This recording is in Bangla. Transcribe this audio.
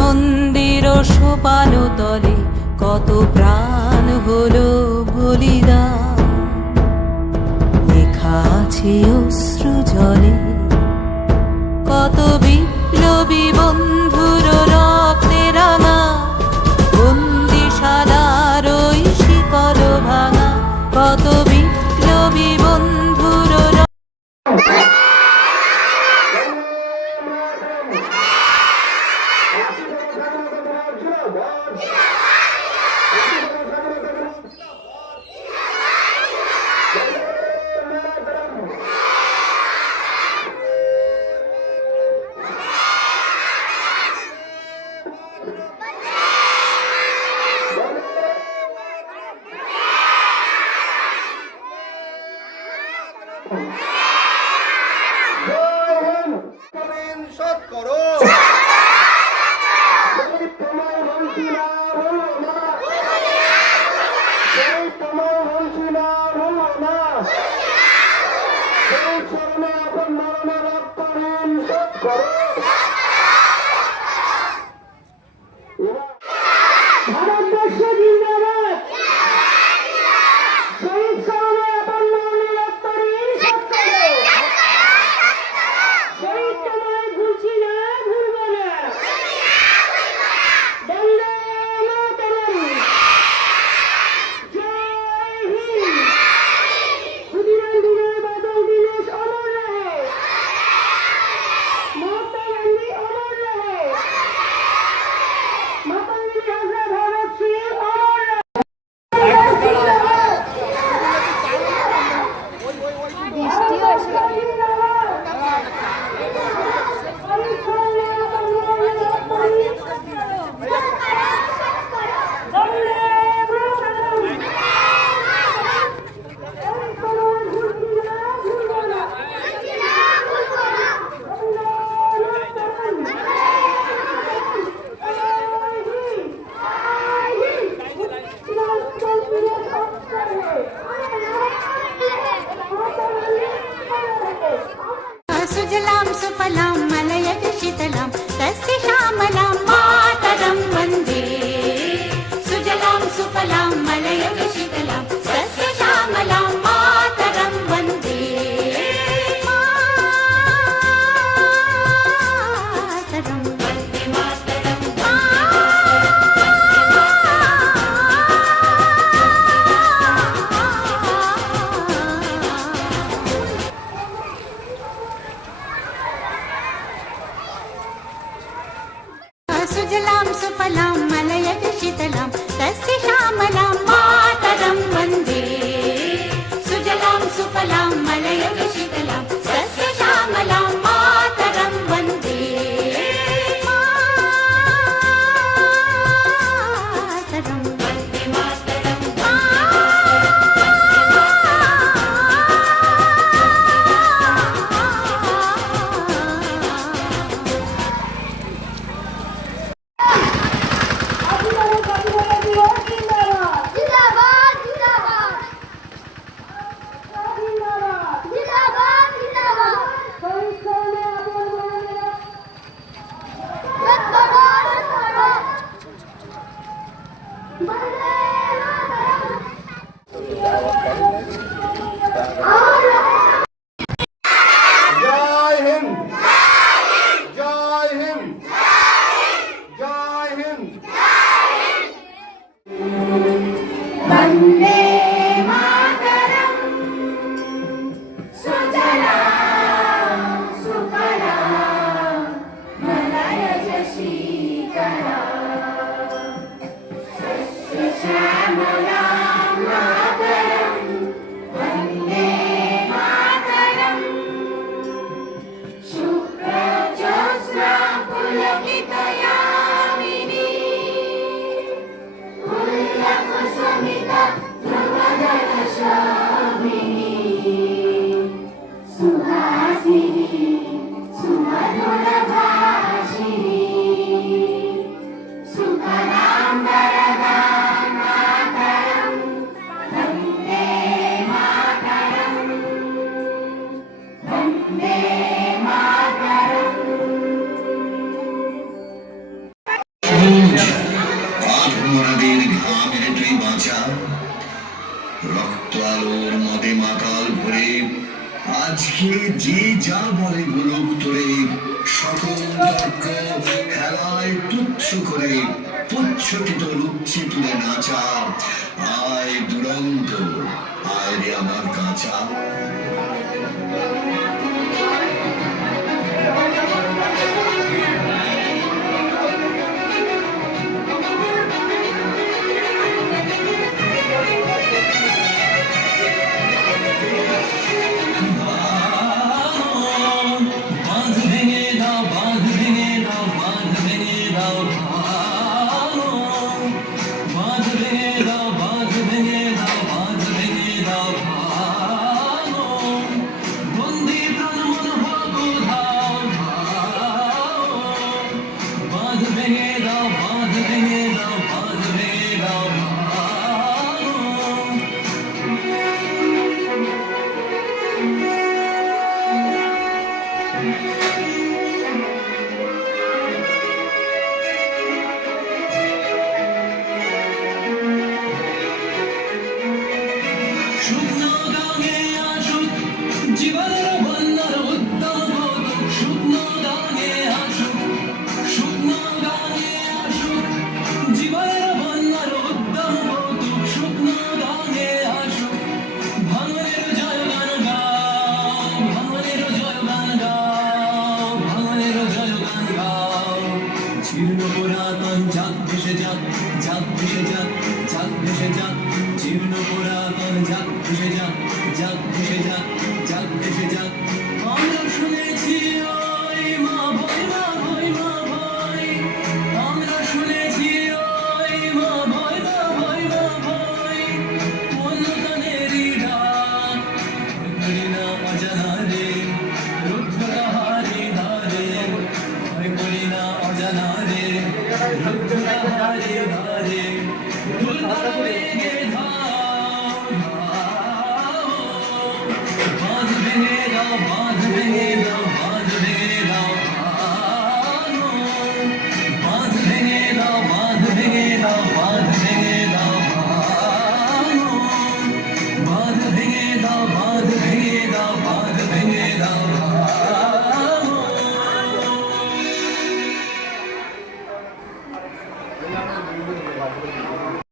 মন্দির সোপান তলে কত প্রাণ হলো বলিদান, লেখা আছে অশ্রু জলে কত বিপ্লবী বন্ধুর রক্তে রাঙা, বন্দিশালার ওই শিকল ভাঙা, কত বিপ্লবী বন্ধুর আজকে যে যা বলে বলুক তোরে, সকল তর্ক হেলায় তুচ্ছ করে পুচ্ছটি তোর উচ্ছে তুলে নাচা। আয় দুরন্ত, আয় রে আমার কাঁচা। শুকনো গাঙে আসুক জীবনের বন্যার উদ্যম কৌতুক, শুকনো গাঙে আসুক, শুকনো গাঙে আসুক জীবনের বন্যার উদ্যম কৌতুক, শুকনো গাঙে আসুক। ভাঙনের জয়গান গাও, ভাঙনের জয়গান গাও, ভাঙনের জয়গান গাও। জীর্ণ পুরাতন যাক ভেসে যাক, যাক ভেসে যাক, যাক ভেসে যাক। জীর্ণ পুরাতন যাক ভেসে যাক, যাক ভেসে যাক, যাক ভেসে যাক। আমরা শুনেছি ওই মা ভয়, মা ভয়, মা ভয়। আমরা শুনেছি ওই মা ভয়, মা ভয়, মা ভয়। কোন গানেরই ডাক ভয় করি না অজানা রে, রুদ্ধ কাহারি ধারে ভয় করি না অজানা রে, রুদ্ধ কাহারি ধারে। দুর্বার বেগে ধাও, ধাও। বাঁধ ভেঙে দাও, বাঁধ ভেঙে দাও, বাঁধ ভেঙে দাও, ভাঙো। বাঁধ ভেঙে দাও, বাঁধ ভেঙে দাও, বাঁধ ভেঙে দাও, ভাঙো। বাঁধ ভেঙে দাও, বাঁধ ভেঙে দাও, বাঁধ ভেঙে দাও, ভাঙো।